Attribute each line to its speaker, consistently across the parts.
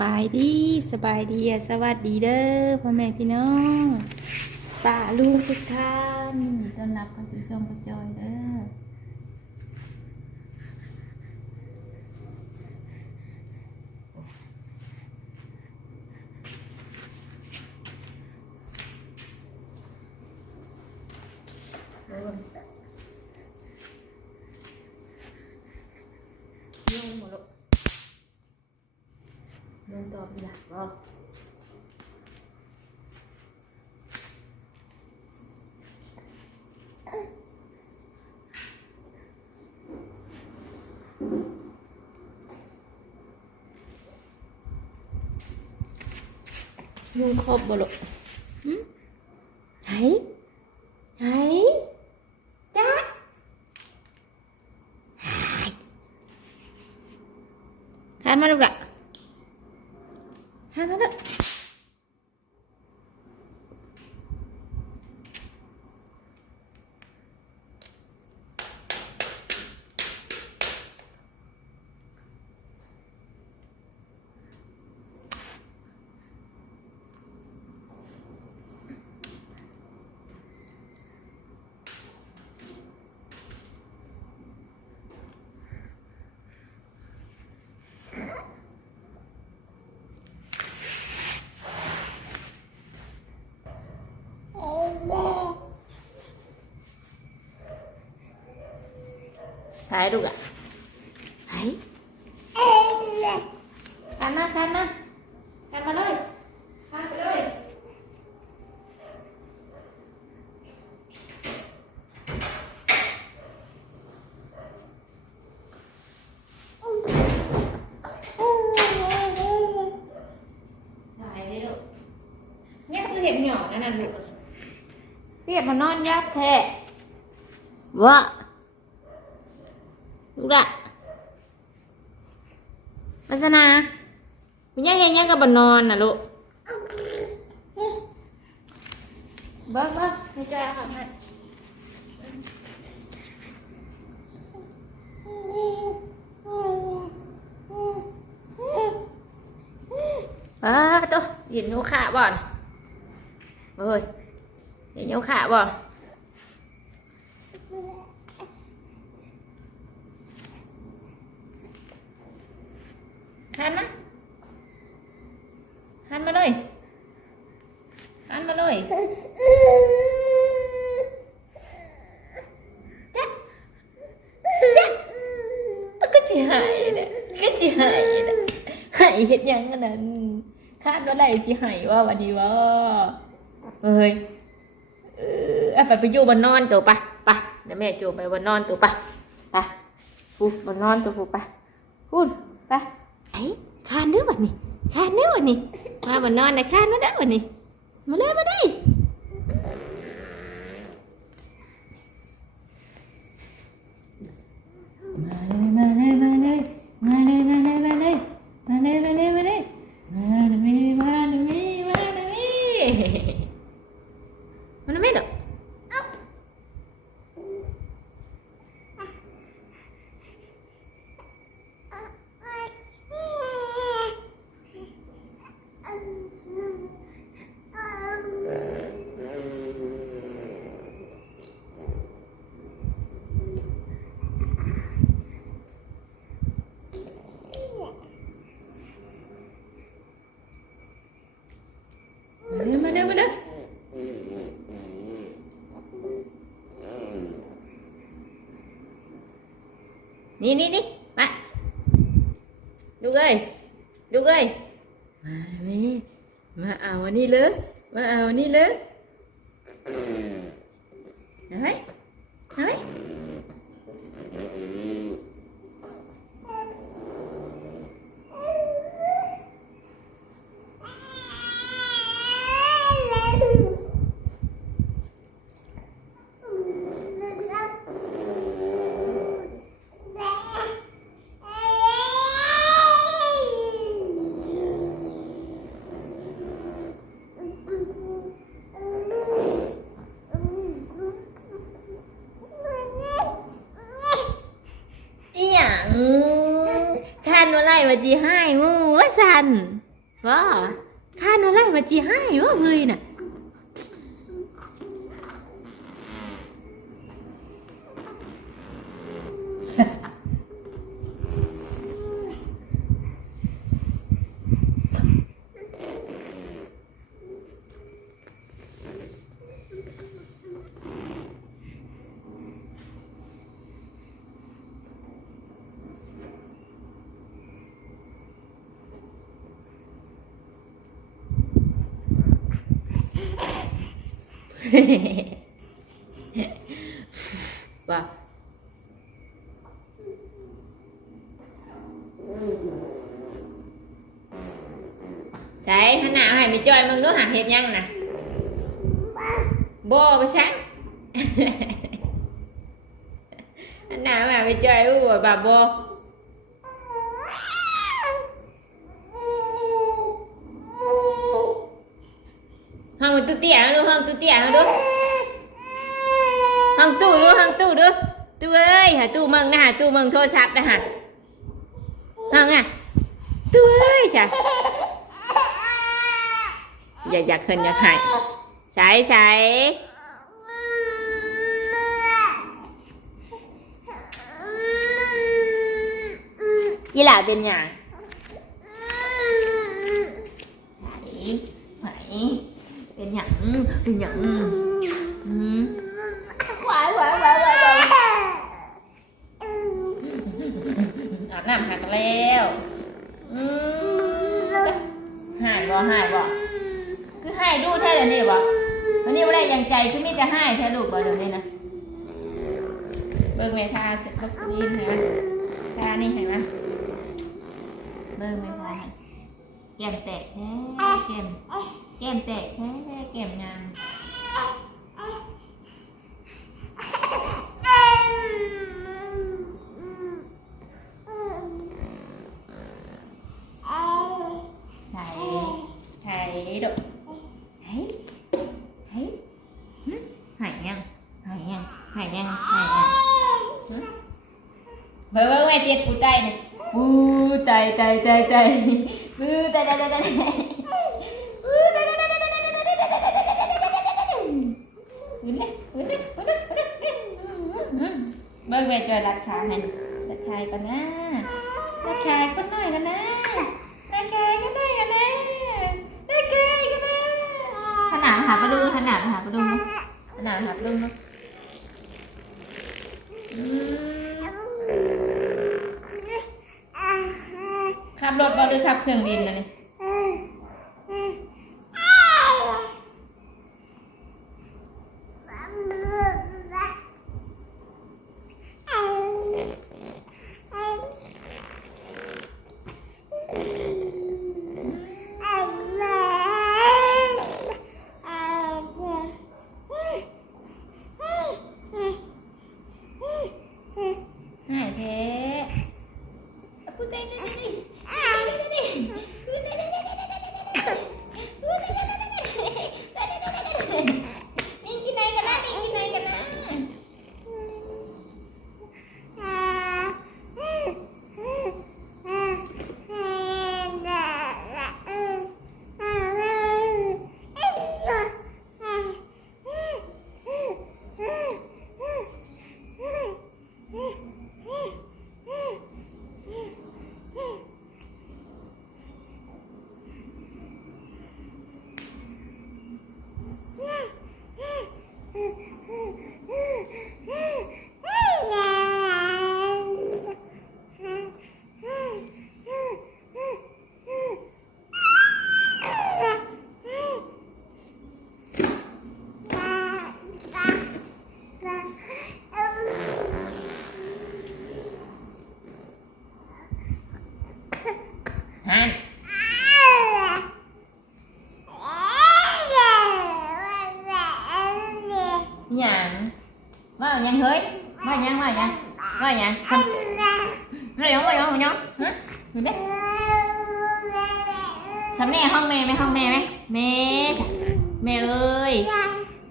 Speaker 1: บายดีสบายดีสวัสดีเด้อพ่อแม่พี่น้องป้าลูกทุกท่านต้อนรับเข้าสู่ช่องประจอยเด้อยุ่งหมดลูก ยุ่งตอยากก็ยุงครบบ่ลูกไหนไหนจ๊ะทานมาลูกละ হ্যাঁ 자이로가 아이 가나 가나 가나 rồi 가나 rồi Nhỏ này là được. Việc mà non nhát thế. Vâng. Dura. Masana. Punya kayaknya ke benon nah lu. Bang, bang, ini hả apa? À, tôi, nhìn nhau khạ bọn Rồi, nhìn nhau khạ bọn คันนะคันมาเลยคันมาเลยเจ๊เจ๊ก็สิหายเนี่ยก็สิหายเนี่ยหายเห็ดยังกันนั้นคาดว่าอะไรสิหายว่าวันนี้ว่าเฮ้ยเออไปไปอยู่บนนอนเจ้าปะปะเดี๋ยวแม่จูไปบนนอนตัวปะปะปูบนนอนตัวปูปะพูปะ ไอ้คานเนื้อวันนี้คานเนื้อวันนี้มาบนนอนนะคานมาเด้อวันนี้มาเลยมาได้มาเลยมาเลยมาเลยมาเลยมาเลย นี่นี่นี่มาดูเลยดูเลยมาแม่มาเอาอันนี้เลยมาเอาอันนี้เลยเห็นไหมเห็นไหมอีหยังคันว่าไรว่า จีให้มูว่าสันว่าข้านอะไรมาจีให้ว่าเฮ้ยน่ะ và Đấy, thằng nào hay mày chơi mừng nước hạt hiệp nhân nè? Bô bà sáng. Thằng nào mà mày chơi bà bô ห้องมันตู้เตี้ยดูห้องตู้เตี้ยดูห้องตู้ดูห้องตู้ดูตู้เอ้ยหาตู้มึงนะหาตู้มึงโทรศัพท์นะฮะห้องน่ะตู้เอ้ยจ้ะอย่าอยากเขินอยากหายใส่ใส่ยี่หล่าเป็นหยังไหนไหนเป็นหยังเป็นหยังอืมหวายหวายหวายหวายหวายอาบน้ำหักแล้วอืมหายบ่หายบ่คือหายดูแท้เดี๋ยวนี้บ่วันนี้ว่าได้ยังใจคือมีแต่หายแท้ลูกบ่เดี๋ยวนี้นะเบิ่งแม่ทาเสร็จวัคซีนเห็นไหมทานี่เห็นไหมเบิ่งแม่ทาให้แก้มแตกแท้แก้ม แก้มแตกแท้แก้มงามไถไถดกไถไถหายยังหายยังหายยังหายยังเบอร์เบอร์แม่เจ็บปูไตเนี่ยปูไตไตไตไตปูไตไตไตไต เบิกเวจอยรัดขาให้รัดขาก่อนนะรัดขาก็หน่อยกันนะรัดขาก็หน่อยกันนะรัดขาก็นะขนาดหาประดุงขนาดหาประดุงขนาดหาประดุเนาะขับรถบอลหรือขับเครื่องบินนะนี่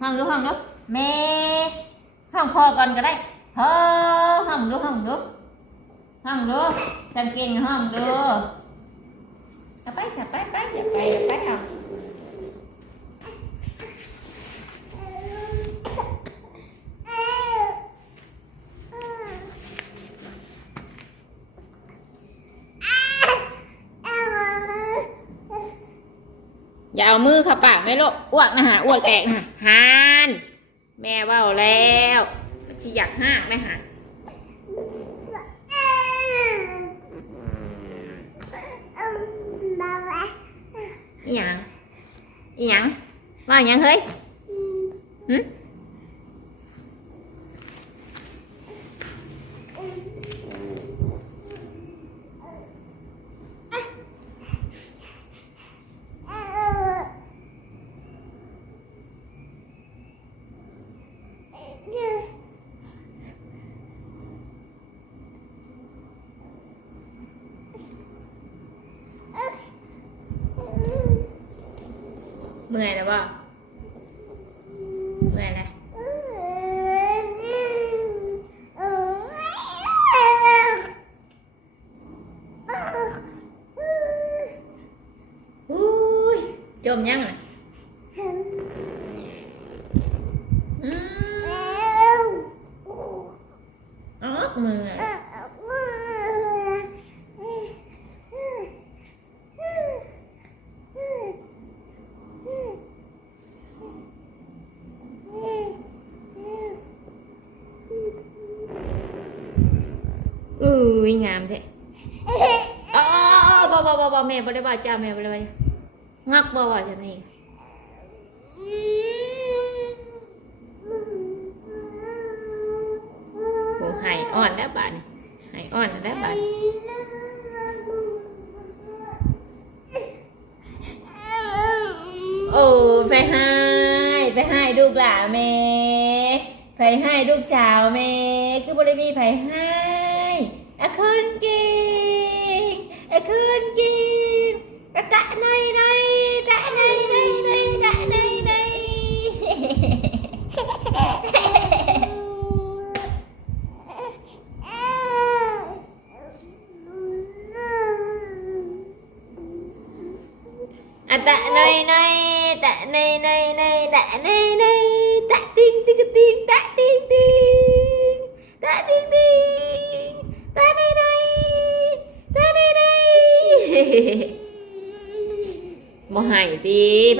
Speaker 1: ห้องดูห้องดูแม่ห้องคอก่อนก็ได้เฮ้อห้องดูห้องดูห้องดูสังเกตห้องดูเอาไปสับไปไปอย่าไปอย่าไปเอา อย่าเอามือเข้าปากไม่ลูกอ้วกนะฮะอ้วกแตกนะฮานแม่เว่าแล้วมันสิอยากห้ากนะฮะอีหยังอีหยังว่าอีหยังเฮ้ยหึ เมื่อยแล้วบ่เมื่อยแล้วอุ้ยจมยังอะอืมอ๋อมืออะอุ้ ยงามแท้อ๋อบ่บ่บ่บ่แม่บ่ได้ว่าจ้าแม่บ่ได้ว่างักบ่ว่าจังนี้โอ้ไห้อ่อนแล้วบาดนี้ไห้อ่อนแล้วบาดนี้โอ้ไปให้ไปให้ลูกหลาแม่ไปให้ลูกสาวแม่คือบ่ได้มีไปให้ ขึ้นกิงไอ้ขึ้นกิงกระตะในในตะในในในตะในในอะตะในในตะในในในตะในใน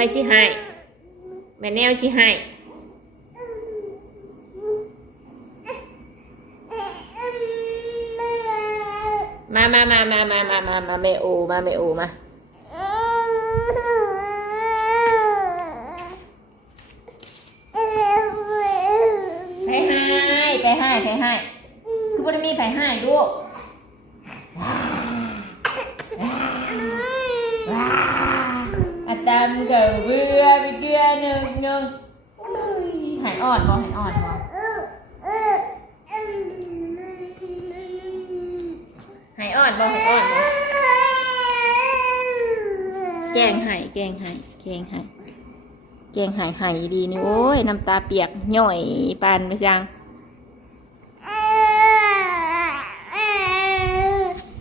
Speaker 1: ไปสิให้แม่แนวสิให้มามามามามามามามาแม่โอมาแม่โอมาไปให้ไปให้ไปให้ คือบ่ได้มีไปให้ลูก อาตามกับเบื่อไปเกลือหนึ่งหนึ่งหายอ่อนบ่หายอ่อนบ่หายอ่อนบ่หายอ่อนบ่แกงไห้แกงไห้แกงไห้แกงห้ไห้ดีนี่โอ้ยน้ำตาเปียกย่อยปานไปจัง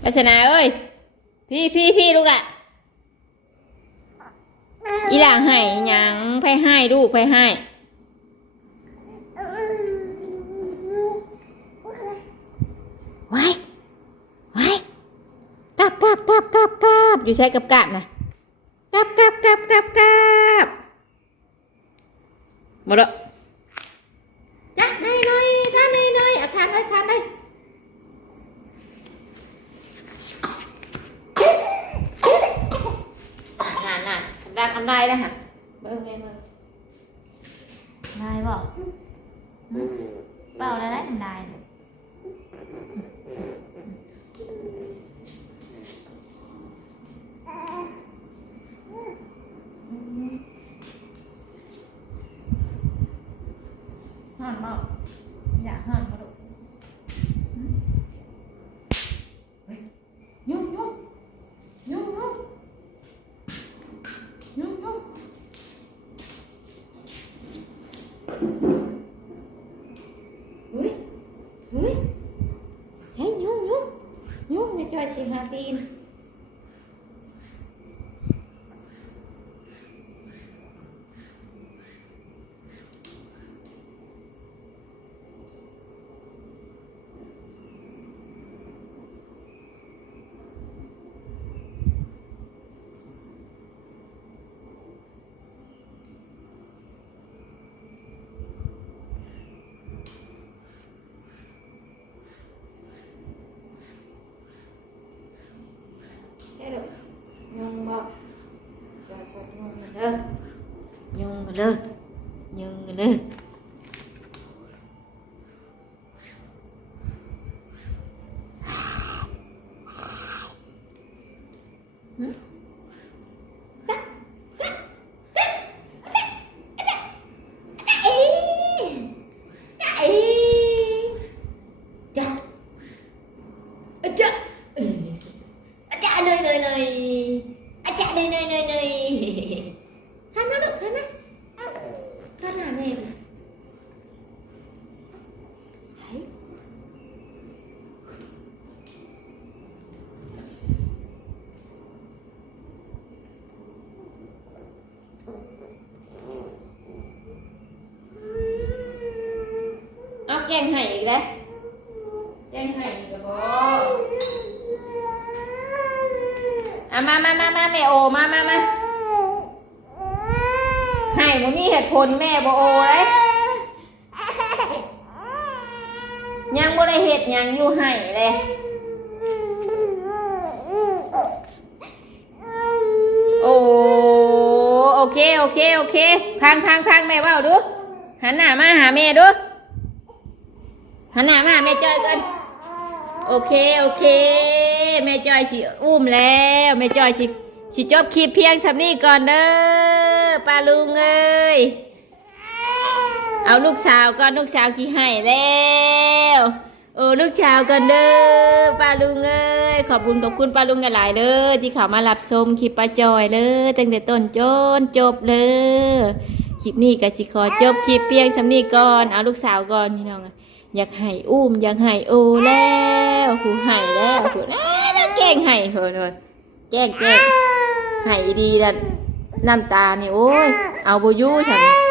Speaker 1: ลักษณะเอ้ยพี่พี่พี่ลูกอะ อีหล่าให้หยังไปให้ลูกไปให้ไว้ไว้กลับกลับกลับกลับกลับอยู่ใช้กับกลับนะกลับกลับกลับกลับกลับหมดละจัดหน่อยหน่อยจัดหน่อยหน่อยอาคารเลยอาคารเลย น่ะ น่ะสำได้ทำได้แล้วฮะเบิ้งไงเบิ้งได้บอกเปล่าแล้วได้ทำได้เลยห่อนบอก natin. เลยยืงกันเลยจ้ะอะจ้ะอะจ้ะเนยเนยเนยอะจ้ะเนยเนยเนยเนยข้ามาลูกข้ามาข้ามาแม่มาไหนเอาแกงไห่อีกแล้วแกงไห่อีกแล้วบ่อะ มามามามาแม่โอมามามาไห่บ่มีเหตุผลแม่บ่โอเลยยังบ่ได้เฮ็ดยังอยู่ไห่เลยโอ้โอเคโอเคโอเค พังพังพังแม่ว่าดูหันหน้ามาหาแม่ดูหันหน้ามาหาแม่จอยกัน โอเค โอเค แม่จอยสิอุ้มแล้ว แม่จอยสิสิจบคลิปเพียงสำนี้ก่อนเด้อป้าลุงเอ้ยเอาลูกสาวก่อนลูกสาวกี่ให้แล้วโอ้ลูกสาวก่อนเด้อป้าลุงเอ้ยขอบคุณขอบคุณป้าลุงกันหลายๆเด้อที่เขามารับชมคลิปป้าจอยเลยตั้งแต่ต้นจนจบเลยคลิปนี้ก็สิขอจบคลิปเพียงสำนี้ก่อนเอาลูกสาวก่อนพี่น้อง อยากให้อุ้มอยากให้โอแล้วหูให้แล้วหูน่าน่าแกล้งให้เหนนแกล้งแกล้งให้ดีดันน้ำตานี่โอ้ยเอาโบอยูฉัน